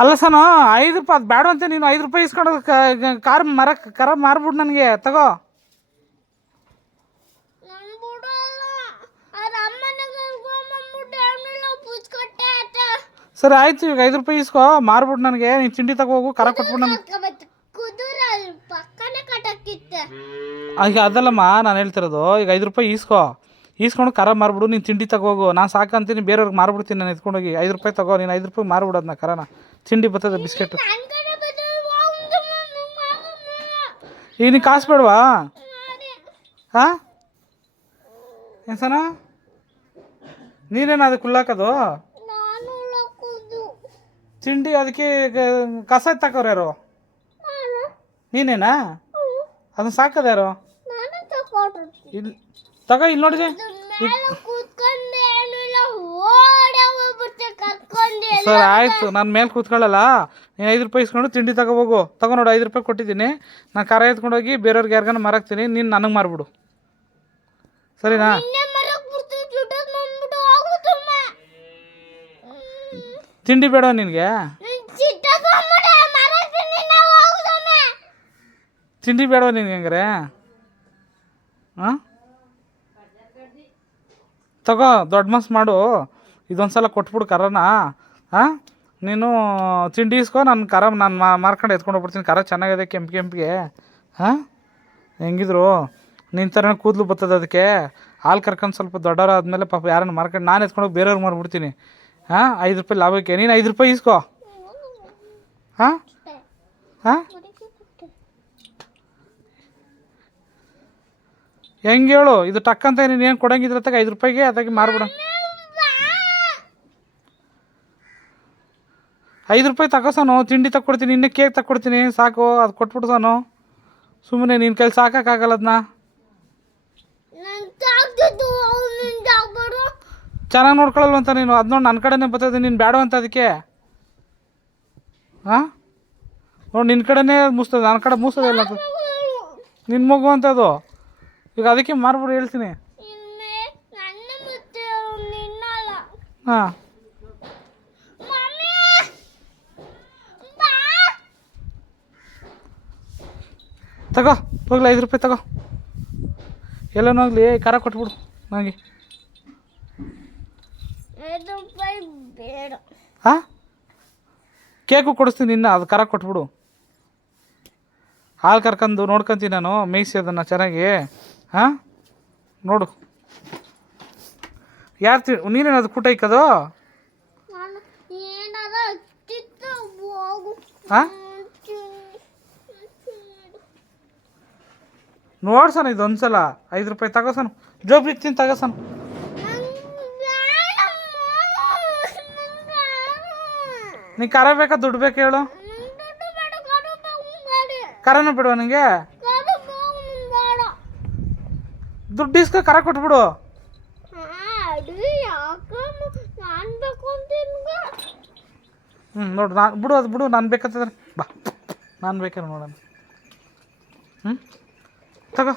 ಅಲ್ಲ ಸನು 5 ರೂಪಾಯಿ ಅದು ಬೇಡ ಅಂತ ನೀನು 5 ರೂಪಾಯಿ ಇಸ್ಕೊಂಡು ಕರ ಮಾರ್ಬಿಡು ನನಗೆ ತಗೋ. ಸರಿ ಆಯ್ತು, ಈಗ 5 ರೂಪಾಯಿ ಇಸ್ಕೋ ಮಾರ್ಬಿಡು ನನಗೆ. ನೀನು ತಿಂಡಿ ತಗೋಗು, ಕರ ಕೊಟ್ಬಿಡು ನನಗೆ. ಈಗ ಅದಲ್ಲಮ್ಮ ನಾನು ಹೇಳ್ತಿರೋದು, ಈಗ 5 ರೂಪಾಯಿ ಇಸ್ಕೊಂಡು ಕರ ಮಾರ್ಬಿಡು. ನೀನು ತಿಂಡಿ ತಗೋಗು. ನಾನು ಸಾಕಂತೀನಿ, ಬೇರೆಯವ್ರಿಗೆ ಮಾರ್ಬಿಡ್ತೀನಿ ನಾನು ಎತ್ಕೊಂಡೋಗಿ. 5 ರೂಪಾಯಿ ತಗೋ, ನೀನು 5 ರೂಪಾಯಿ ಮಾರ್ಬಿಡು ಅದನ್ನ ಕರನ. ತಿಂಡಿ ಬರ್ತದೆ, ಬಿಸ್ಕೆಟು. ಈಗ ನೀನು ಕಾಸು ಬೇಡವಾ? ಹಾಂ ಏನ್ಸನ ನೀನೇನು ಅದಕ್ಕೆ ಹುಲ್ಲಾಕೋದು ತಿಂಡಿ? ಅದಕ್ಕೆ ಕಸ ತಗೋರು ಯಾರು? ನೀನೇನಾ ಅದನ್ನ ಸಾಕೋದು ಯಾರು? ಇಲ್ಲಿ ತಗೋ, ಇಲ್ಲಿ ನೋಡಿದೆ. ಸರ್ ಆಯಿತು, ನಾನು ಮೇಲೆ ಕೂತ್ಕೊಳ್ಳಲ್ಲ. ನೀನು 5 ರೂಪಾಯಿ ಇಸ್ಕೊಂಡು ತಿಂಡಿ ತಗೋಬೋಗು. ನೋಡು 5 ರೂಪಾಯಿ ಕೊಟ್ಟಿದ್ದೀನಿ. ನಾನು ಖಾರ ಎತ್ಕೊಂಡೋಗಿ ಬೇರೆಯವ್ರಿಗೆ ಯಾರಿಗಾನ ಮಾರಾಕ್ತೀನಿ. ನೀನು ನನಗೆ ಮಾರ್ಬಿಡು, ಸರಿನಾ? ತಿಂಡಿ ಬೇಡ ನಿನಗೆ? ತಿಂಡಿ ಬೇಡವ ನಿನ್ಗೆ ಹಂಗಾರೆ? ಹಾಂ ತಗೋ, ದೊಡ್ಡ ಮನ್ಸು ಮಾಡು. ಇದೊಂದು ಸಲ ಕೊಟ್ಬಿಡು ಕರನ. ಹಾಂ ನೀನು ತಿಂಡಿ ಇಸ್ಕೊ, ನಾನು ಕರ ನಾನು ಮಾರ್ಕೊಂಡು ಎತ್ಕೊಂಡು ಹೋಗ್ಬಿಡ್ತೀನಿ. ಕರ ಚೆನ್ನಾಗಿದೆ ಕೆಂಪಿಗೆ. ಹಾಂ ಹೆಂಗಿದ್ರು ನಿನ್ನ ಥರನೇ ಕೂದಲು ಬರ್ತದೆ ಅದಕ್ಕೆ. ಹಾಲು ಕರ್ಕೊಂಡು ಸ್ವಲ್ಪ ದೊಡ್ಡವರ ಆದಮೇಲೆ ಪಾಪ ಯಾರನ್ನು ಮಾರ್ಕೊಂಡು ನಾನು ಎತ್ಕೊಂಡೋಗಿ ಬೇರೆಯವ್ರಿಗೆ ಮಾರ್ಬಿಡ್ತೀನಿ. ಹಾಂ 5 ರೂಪಾಯಿ ಲಾಭಕ್ಕೆ ನೀನು 5 ರೂಪಾಯಿ ಇಸ್ಕೊ. ಹಾಂ ಹಾಂ ಹೆಂಗೆ ಹೇಳು? ಇದು ಟಕ್ಕಂತ ನೀನು ಏನು ಕೊಡಂಗಿದ್ರೆ ತಗ 5 ರೂಪಾಯಿಗೆ ಅದಾಗಿ ಮಾರ್ಬಿಡ. 5 ರೂಪಾಯಿ ತಗೋಸಾನು, ತಿಂಡಿ ತಗೊಡ್ತೀನಿ, ಇನ್ನೇ ಕೇಕ್ ತಗೊಡ್ತೀನಿ, ಸಾಕು. ಅದು ಕೊಟ್ಬಿಟ್ಟು ಸಾನು. ಸುಮ್ಮನೆ ನಿನ್ನ ಕೈಲಿ ಸಾಕಾಗಲ್ಲ ಅದನ್ನ. ಚೆನ್ನಾಗಿ ನೋಡ್ಕೊಳ್ಳಲ್ವಂತ ನೀನು. ಅದು ನೋಡಿ ನನ್ನ ಕಡೆನೇ ಬರ್ತದೆ, ನೀನು ಬೇಡ ಅಂತ ಅದಕ್ಕೆ. ಹಾಂ ನೋಡಿ ನಿನ್ನ ಕಡೆನೇ ಮುಸ್ತದೆ, ನನ್ನ ಕಡೆ ಮೂಸೋದೇ ಇಲ್ಲ ಅದು. ನಿನ್ನ ಮಗು ಅಂತ ಅದು. ಈಗ ಅದಕ್ಕೆ ಮಾರ್ಬಿಡು ಹೇಳ್ತೀನಿ. ಹಾಂ ತಗೋ ಹೋಗ್ಲಿ, 5 ರೂಪಾಯಿ ತಗೋ. ಎಲ್ಲನೂ ಹೋಗ್ಲಿ, ಖಾರ ಕೊಟ್ಬಿಡು ನನಗೆ. ಹಾಂ ಕೇಕು ಕೊಡಿಸ್ತೀನಿ ಇನ್ನು, ಅದು ಖಾರ ಕೊಟ್ಬಿಡು. ಹಾಲು ಕರ್ಕೊಂಡು ನೋಡ್ಕೊತೀನಿ ನಾನು, ಮೇಯಿಸಿ ಅದನ್ನು ಚೆನ್ನಾಗಿ. ಹಾಂ ನೋಡು ಯಾರು ನೀನೇನು ಅದು ಕೂಟ ಇಕ್ಕದು? ಹಾಂ ನೋಡ್ಸಣ ಇದೊಂದು ಸಲ 5 ರೂಪಾಯಿ ತಗೋಸನು. ಜೋಬ್ ಇಕ್ತೀನಿ ತಗೋಸನು. ನೀ ಖಾರ ಬೇಕಾ ದುಡ್ಡು ಬೇಕಾ ಹೇಳು? ಖಾರನೂ ಬಿಡುವ ನನಗೆ? ದುಡ್ಡು ಇಸ್ಕೊ, ಖಾರ ಕೊಟ್ಬಿಡು. ನೋಡು ನಾನು ಬಿಡು, ಅದು ಬಿಡು. ನಾನು ಬೇಕಂತಂದ್ರೆ ಬಾ, ನಾನು ಬೇಕಾದ್ರೆ ನೋಡೋಣ. ತಗೋ.